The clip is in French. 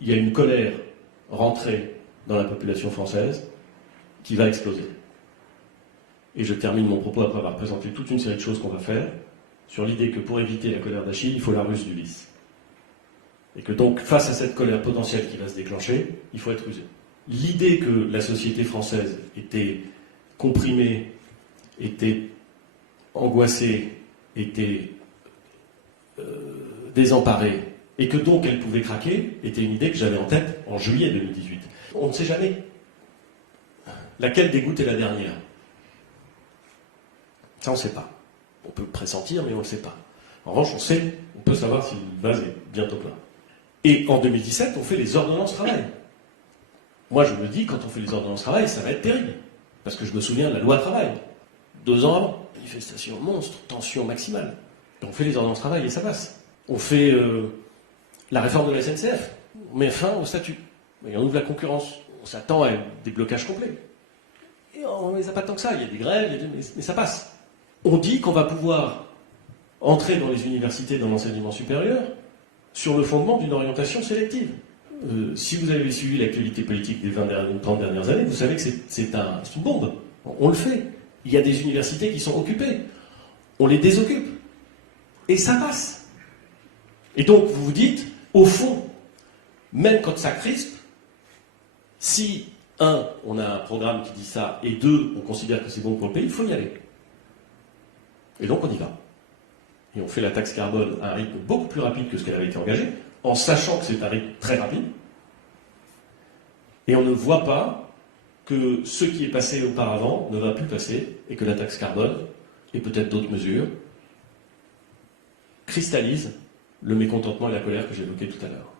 il y a une colère rentrée dans la population française qui va exploser. Et je termine mon propos après avoir présenté toute une série de choses qu'on va faire sur l'idée que pour éviter la colère d'Achille, il faut la ruse d'Ulysse. Et que donc, face à cette colère potentielle qui va se déclencher, il faut être rusé. L'idée que la société française était comprimée, était angoissée, était désemparée, et que donc elle pouvait craquer, était une idée que j'avais en tête en juillet 2018. On ne sait jamais. Laquelle des gouttes est la dernière? Ça, on ne sait pas. On peut pressentir, mais on ne le sait pas. En revanche, on peut savoir si le vase est bientôt plein. Et en 2017, on fait les ordonnances travail. Moi, je me dis, quand on fait les ordonnances travail, ça va être terrible. Parce que je me souviens de la loi travail. 2 ans avant. Manifestation monstre, tension maximale. Et on fait les ordonnances travail et ça passe. On fait la réforme de la SNCF. On met fin au statut. Et on ouvre la concurrence. On s'attend à des blocages complets. Et on ne les a pas tant que ça. Il y a des grèves, mais ça passe. On dit qu'on va pouvoir entrer dans les universités, dans l'enseignement supérieur, sur le fondement d'une orientation sélective. Si vous avez suivi l'actualité politique des 30 dernières années, vous savez que c'est une bombe. On le fait. Il y a des universités qui sont occupées. On les désoccupe. Et ça passe. Et donc, vous vous dites, au fond, même quand ça crispe, si, 1, on a un programme qui dit ça, et 2, on considère que c'est bon pour le pays, il faut y aller. Et donc, on y va. Et on fait la taxe carbone à un rythme beaucoup plus rapide que ce qu'elle avait été engagée, en sachant que c'est un rythme très rapide. Et on ne voit pas que ce qui est passé auparavant ne va plus passer, et que la taxe carbone, et peut-être d'autres mesures, cristallisent le mécontentement et la colère que j'évoquais tout à l'heure.